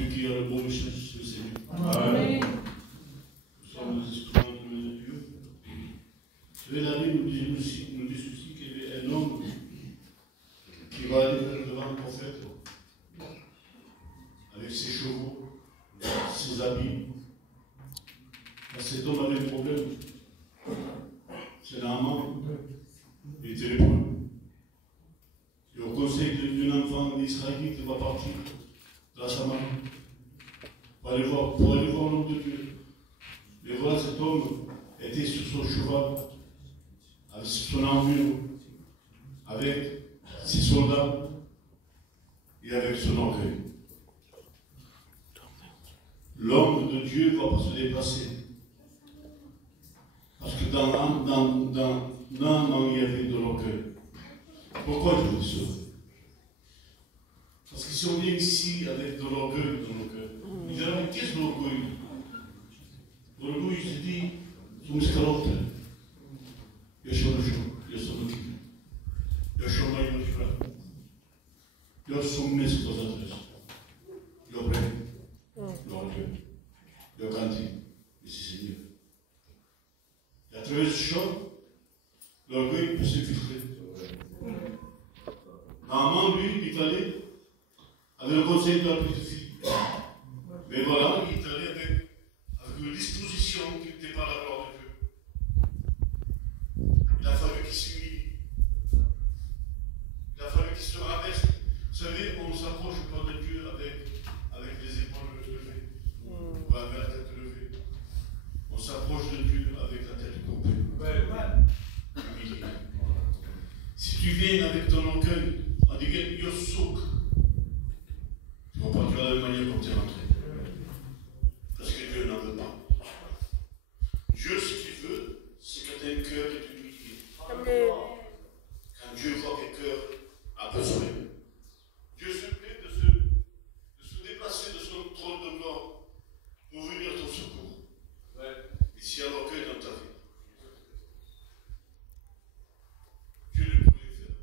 Dieu qui a le bon message, le Seigneur. Amen. Nous sommes des instruments de Dieu. Vous savez, la Bible nous dit aussi qu'il y avait un homme qui va aller devant le prophète avec ses chevaux, ses habits. Cet homme avait un problème. C'est Naaman. Il était lépreux. Et au conseil d'un enfant d'Israël qui va partir de la Samarie pour aller voir l'homme de Dieu. Et voilà, cet homme était sur son cheval, avec son armure, avec ses soldats et avec son orgueil. L'homme de Dieu ne va pas se déplacer. Parce que dans l'âme, il y avait de l'orgueil. Pourquoi je vous dis ça? Parce que si on vient ici avec de l'orgueil dans le cœur, il dit, mais qu'est-ce que l'orgueil? L'orgueil, il se dit, sono scalotte. Io sono giù, io sono qui. Io sono mai non fra. Io sono messo cosa adesso. Io prego. L'orgueil. Io canti. Ici, Seigneur. Et à travers ce chant, l'orgueil peut s'infiltrer. Naaman, lui, il est allé avec le conseil de la petite fille. Mais voilà, il est allé avec une disposition qui n'était pas la gloire de Dieu. Il a fallu qu'il s'humilie. Il a fallu qu'il se rabaisse. Vous savez, on ne s'approche pas de Dieu avec les épaules levées ou avec la tête levée. On s'approche de Dieu avec la tête coupée. Humilié. Si tu viens avec ton orgueil, on dit que yo souk, tu ne vas pas de la même manière comme tu es rentré. Parce que Dieu n'en veut pas. Dieu, ce qu'il veut, c'est que tu aies un cœur et tu humilié. Quand Dieu voit qu'un cœur a besoin, Dieu se plaît de se déplacer de son trône de gloire pour venir à ton secours. Et s'il y a l'orgueil dans ta vie, Dieu ne peut rien faire.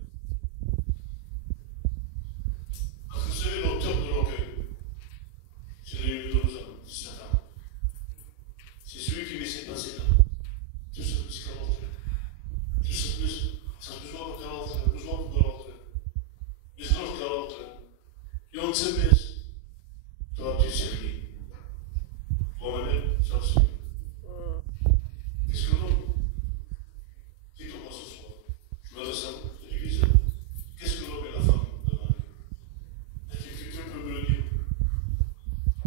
Parce que vous savez, l'auteur de l'orgueil, c'est l'ennemi de nos âmes, c'est Satan. C'est celui qui met ses pensées là. Tout ça, c'est carotte. Tout ça, ça se besoin de carotte, besoin de carotte. Les autres carottes, et on ne sait pas. Toi, tu sais rien. Bon, madame, ça aussi. Qu'est-ce que l'homme? Dites-moi ce soir. Je m'adresse à vous, de l'église. Qu'est-ce que l'homme et la femme demandent? Est-ce que quelqu'un peut me le dire?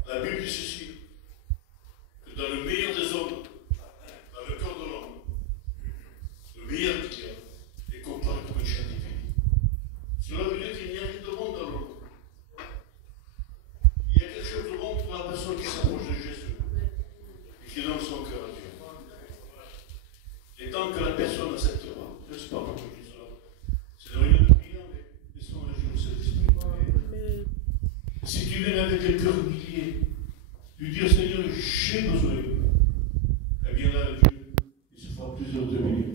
La Bible dit ceci, que dans le meilleur des hommes, dans le cœur de l'homme, le meilleur qu'il y a est comparé comme un chien divin. Cela veut dire qu'il n'y a rien de bon dans l'homme. Il y a quelque chose de bon pour la personne qui s'approche de Jésus et qui donne son cœur à Dieu. Et tant que la personne acceptera, je ne sais pas pourquoi je dis cela, c'est de rien de brillant, mais laissons agir le Saint-Esprit. Si tu viens avec un cœur humilié, lui dire Seigneur, j'ai besoin, eh bien là, Dieu, il se fera plusieurs de milliers.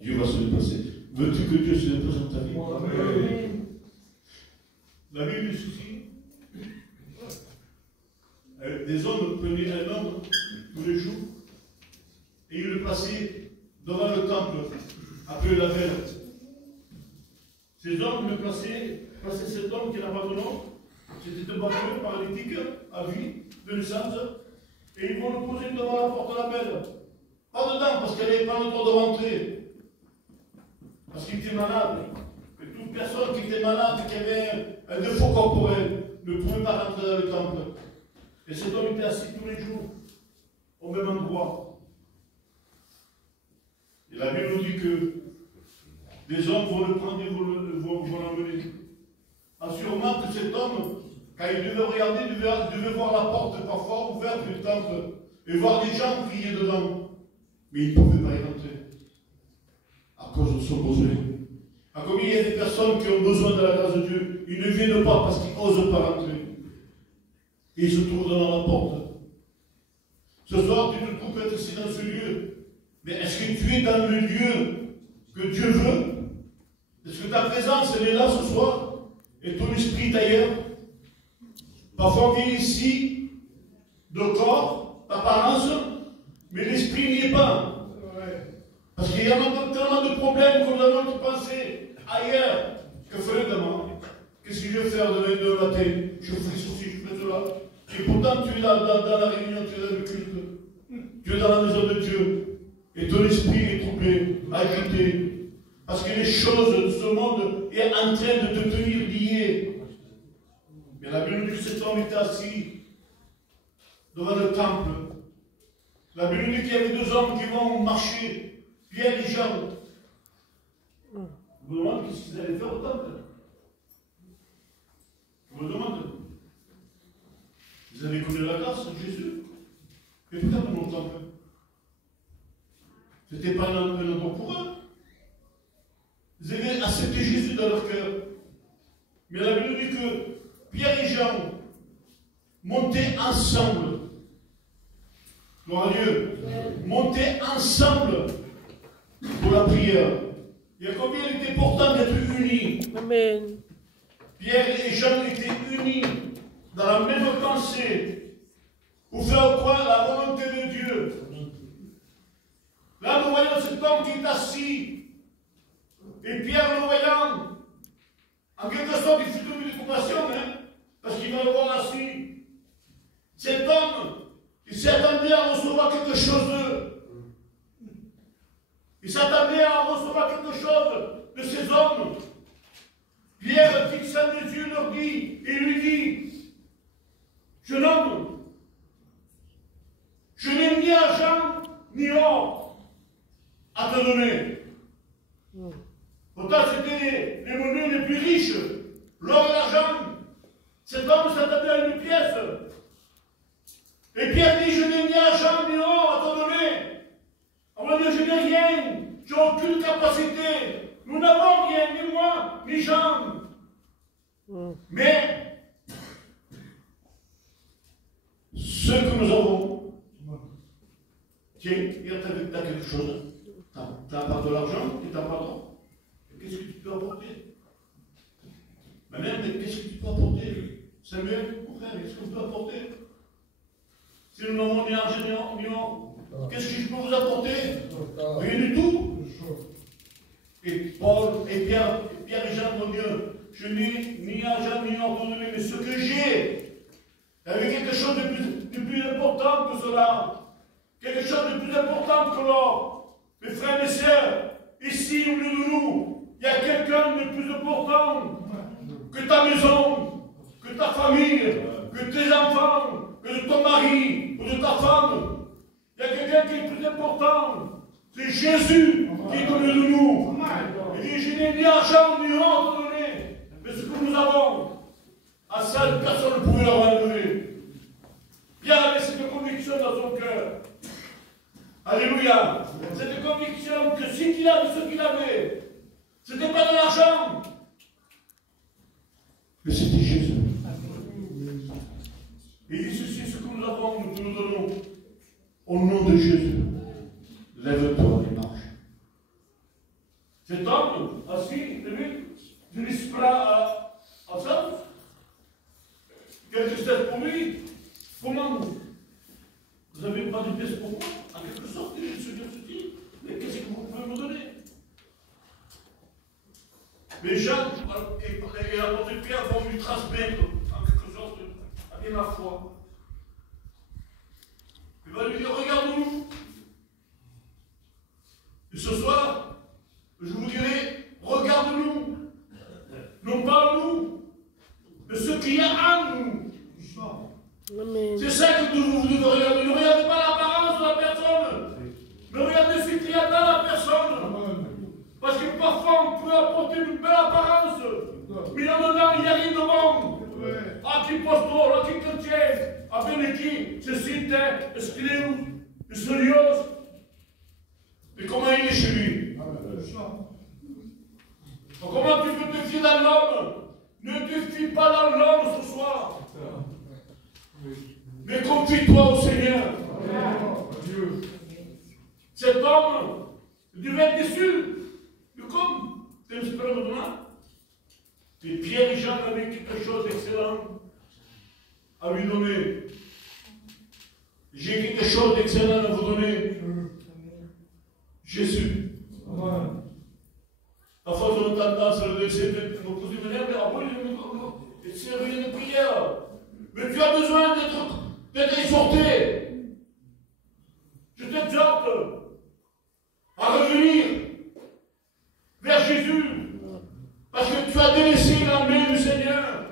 Dieu va se déplacer. Veux-tu que Dieu se déplace dans ta vie? Amen. La Bible dit ceci. Des hommes prenaient un homme tous les jours et ils le plaçaient devant le temple, appelé la veille. Ces hommes le plaçaient cet homme qui n'a pas de nom, c'était un batteur paralytique à vie, de naissance, et ils vont le poser devant la porte de la belle. Pas dedans, parce qu'elle n'avait pas le droit de rentrer. Parce qu'il était malade. Et toute personne qui était malade, qui avait un défaut corporel, ne pouvait pas rentrer dans le temple. Et cet homme était assis tous les jours, au même endroit. Et la Bible nous dit que les hommes vont le prendre et vont l'emmener. Assurément que cet homme, quand il devait regarder, devait voir la porte parfois ouverte du temple et voir des gens prier dedans. Mais il ne pouvait pas y rentrer à cause de son besoin. À combien il y a des personnes qui ont besoin de la grâce de Dieu, ils ne viennent pas parce qu'ils n'osent pas rentrer. Et ils se trouvent devant la porte. Ce soir, tu te trouves peut-être ici dans ce lieu. Mais est-ce que tu es dans le lieu que Dieu veut? Est-ce que ta présence, elle est là ce soir? Et ton esprit est ailleurs? Parfois on vient ici, de corps, d'apparence, mais l'esprit n'y est pas. Parce qu'il y a tellement de problèmes que nous avons pensé ailleurs. Que ferait demain? Qu'est-ce que je vais faire demain de matin? Je fais ceci, je fais cela. Et pourtant tu es dans la réunion, tu es dans le culte. Tu es dans la maison de Dieu. Et ton esprit est troublé, agité. Parce que les choses de ce monde sont en train de te tenir lié. Mais la Bible dit que cet homme était assis devant le temple. La Bible dit qu'il y avait deux hommes qui vont marcher, Pierre et Jean. Je me demande qu'est-ce qu'ils allaient faire au temple. Je me demande. Vous avez connu la grâce de Jésus. Mais pourquoi vous au temple? C'était pas un endroit pour eux. Ils avaient accepté Jésus dans leur cœur. Mais la Bible dit que Pierre et Jean montaient ensemble. Gloire à Dieu. Montaient ensemble pour la prière. Il y a combien il était important d'être unis. Amen. Pierre et Jean étaient unis dans la même pensée. Pour faire quoi? La volonté de Dieu. Là, nous voyons cet homme qui est assis. Et Pierre, le voyant, en quelque sorte, il fut une préoccupation, parce qu'il va le voir assis. Cet homme, il s'attendait à recevoir quelque chose d'eux. Il s'attendait à recevoir quelque chose de ces hommes. Pierre, fixant les yeux, leur dit, et lui dit, jeune homme, je n'ai ni argent ni or à te donner. Pourtant, c'était les monnaies les plus riches, l'or et l'argent. Cet homme s'attendait à une pièce. Et Pierre dit, je n'ai ni argent ni or à te donner. On va dire, je n'ai rien, j'ai aucune capacité. Nous n'avons rien, ni moi, ni Jean. Mais, ce que nous avons, tiens, tu as quelque chose. Tu n'as pas de l'argent, tu n'as pas d'or. Qu'est-ce que tu peux apporter? Mais même, qu'est-ce que tu peux apporter? Samuel, mon frère, qu'est-ce que tu peux apporter? Si nous n'avons ni argent ni or, qu'est-ce que je peux vous apporter? Rien du tout. Et Paul et Pierre et Jean vont dire, je n'ai ni argent ni or pour donner, mais ce que j'ai, il y avait quelque chose de plus important que cela. Quelque chose de plus important que l'or. Mes frères et mes sœurs, ici au milieu de nous, il y a quelqu'un de plus important que ta maison, que ta famille, que tes enfants, que ton mari ou de ta femme. Il y a quelqu'un qui est plus important. C'est Jésus qui est au milieu de nous. Il dit, je n'ai ni argent ni or à donner, mais ce que nous avons, à ça, personne ne pouvait leur enlever. Pierre avait cette conviction dans son cœur. Alléluia. Cette conviction que si qu'il avait ce qu'il avait, ce n'était pas de l'argent, mais c'était Jésus. Il dit ceci, ce que nous avons, nous te le donnons. Au nom de Jésus, lève-toi et marche. Cet homme, assis, de l'esprit à ça, quelle tristesse pour lui. Comment vous n'avez pas de pièce pour moi? En quelque sorte, il se dit, mais qu'est-ce que vous pouvez me donner? Mais Jean et l'apôtre Pierre vont lui transmettre, en quelque sorte, avec ma foi. Il va lui dire, regarde-nous. Et ce soir, je vous dirai, regarde-nous. Non pas nous, mais ce qu'il y a en nous. C'est ça que vous devez regarder. Ne regardez pas l'apparence de la personne, mais regardez ce qu'il y a dans la personne. Parce que parfois on peut apporter une belle apparence, mais en dedans il n'y a rien de bon. Ah, qui pastor, ah, qui chrétien, ah, bien qui, ceci, est-ce qu'il est où? Il est sérieux? Mais comment il est chez lui? Comment tu peux te fier dans l'homme? Ne te fie pas dans l'homme ce soir. Mais confie-toi au Seigneur. Cet homme devait être déçu. Mais comme tu espères maintenant, et Pierre et Jean avaient quelque chose d'excellent. à lui donner. J'ai quelque chose d'excellent à vous donner. Jésus. Parfois, on a tendance à le laisser de nous poser de l'air, mais après, c'est rien de prière. Mais tu as besoin d'être exhorté. Je t'exhorte à revenir vers Jésus. Parce que tu as délaissé la main du Seigneur.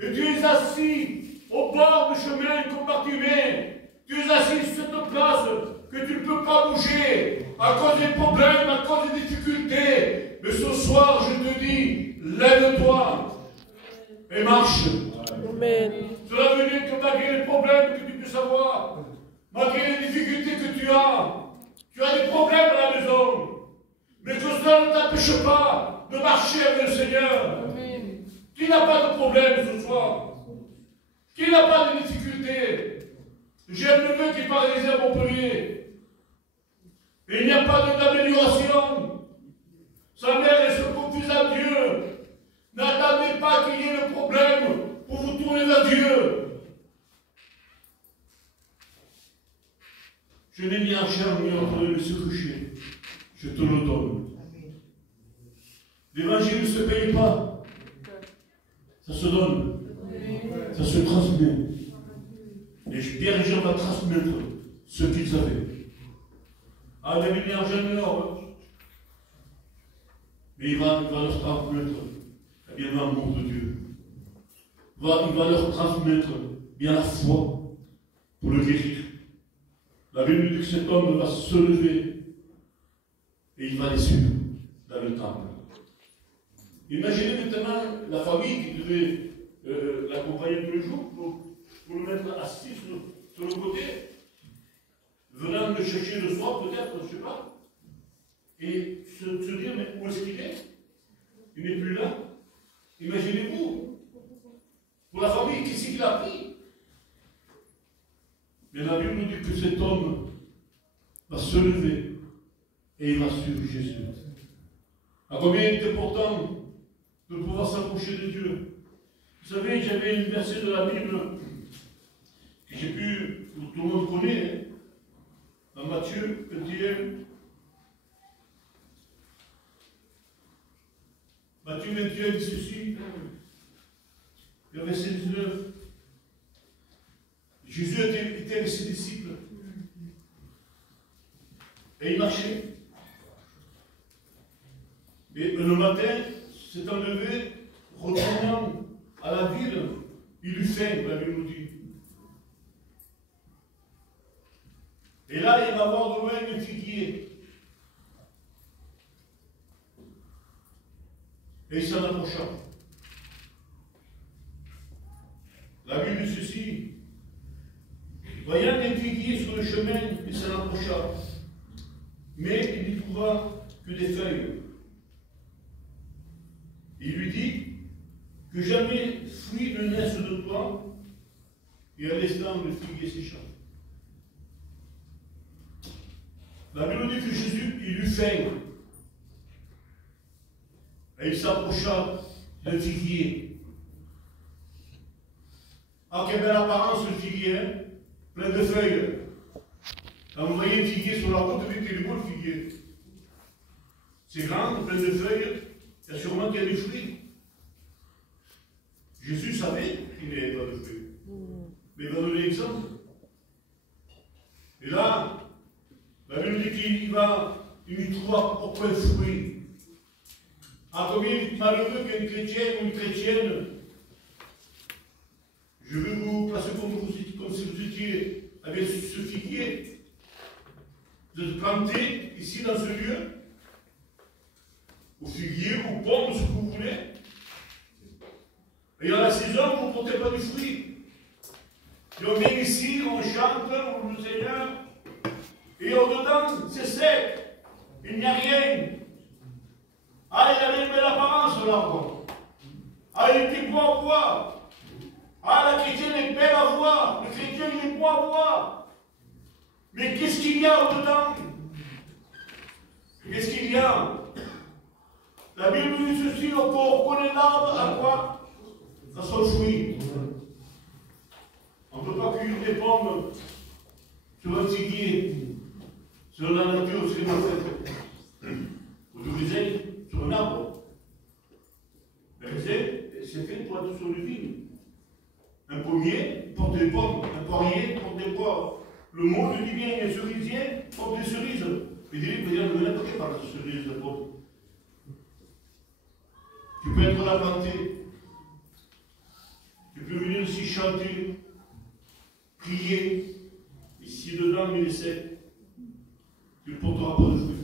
Et tu es assis au bord du chemin comme Bartimée. Tu es assis sur cette place que tu ne peux pas bouger à cause des problèmes, à cause des difficultés. Mais ce soir, je te dis, lève-toi et marche. Amen. Cela veut dire que malgré les problèmes que tu peux avoir, malgré les difficultés que tu as des problèmes à la maison. Mais que cela ne t'empêche pas de marcher avec le Seigneur. Amen. Qui n'a pas de problème ce soir? Qui n'a pas de difficulté? J'ai un neveu qui est paralysé à Montpellier. Et il n'y a pas d'amélioration. Sa mère, elle se confie à Dieu. N'attendez pas qu'il y ait le problème pour vous tourner vers Dieu. Je n'ai ni argent ni entre de se coucher. Je te le donne. L'évangile ne se paye pas. Ça se donne. Ça se transmet. Et Pierre et Jean va transmettre ce qu'ils avaient. Ah, il avait mis l'argent énorme. Mais il va leur transmettre bien l'amour de Dieu. Il va leur transmettre bien la foi pour le guérir. La Bible dit que cet homme va se lever et il va les suivre dans le temple. Imaginez maintenant la famille qui devait l'accompagner tous les jours pour le mettre assis sur le côté, venant le chercher le soir peut-être, je ne sais pas, et se dire, mais où est-ce qu'il est? Il n'est plus là. Imaginez-vous, pour la famille, qu'est-ce qu'il a pris? Mais la Bible nous dit que cet homme va se lever et il va suivre Jésus. À combien il est important de pouvoir s'approcher de Dieu. Vous savez, j'avais une verset de la Bible que j'ai pu, tout le monde connaît, dans Matthieu 21. Matthieu 21 dit ceci, le verset 19. Jésus était avec ses disciples. Et il marchait. Et le matin, s'étant levé, retournant à la ville, il eut faim, la Bible nous dit. Et là, il va voir de loin un figuier. Et il s'en approcha. La Bible dit ceci. Voyant un figuier sur le chemin, il s'en approcha. Mais il n'y trouva que des feuilles. Il lui dit que jamais fruit ne naisse de toi, et à l'instant le figuier sécha. La Bible dit que Jésus, il eut faim. Et il s'approcha d'un figuier. Ah, quelle belle apparence le figuier, hein? Plein de feuilles. Quand vous voyez un figuier sur la route, vous dites qu'il est beau le figuier. C'est grand, plein de feuilles, il y a sûrement qu'il y a des fruits. Jésus savait qu'il n'y avait pas de fruits. Mais il va donner l'exemple. Et là, la Bible dit qu'il lui trouva aucun fruit. Ah, combien il est malheureux qu'un chrétien ou une chrétienne, je veux vous passer comme si vous étiez avec ce figuier, de se planter ici dans ce lieu, au figuier, au pomme, ce que vous voulez. Et à la saison, vous ne portez pas du fruit. Et on vient ici, on chante, on loue le Seigneur, et au-dedans, c'est sec. Il n'y a rien. Ah, il avait une belle apparence, l'arbre. Ah, il était beau à voir. Ah, la chrétienne est belle à voir. Le chrétien, il est beau à voir. Mais qu'est-ce qu'il y a au-dedans? Qu'est-ce qu'il y a? La Bible dit ceci, on peut reconnaître l'arbre à quoi? À son fruit. des pommes sur un figuier, sur la nature, sur une fête. Ou du raisin sur un arbre. Le raisin, c'est fait pour être sur le vigne. Un pommier porte des pommes, un poirier porte des poires. Le mot le dit bien, un cerisier porte des cerises. Mais dis-lui, président, ne n'importe quelle part de cerise de pomme. Tu peux être lamenté. Tu peux venir ici chanter, prier. Et si dedans il est sec, tu ne porteras pas de fruits.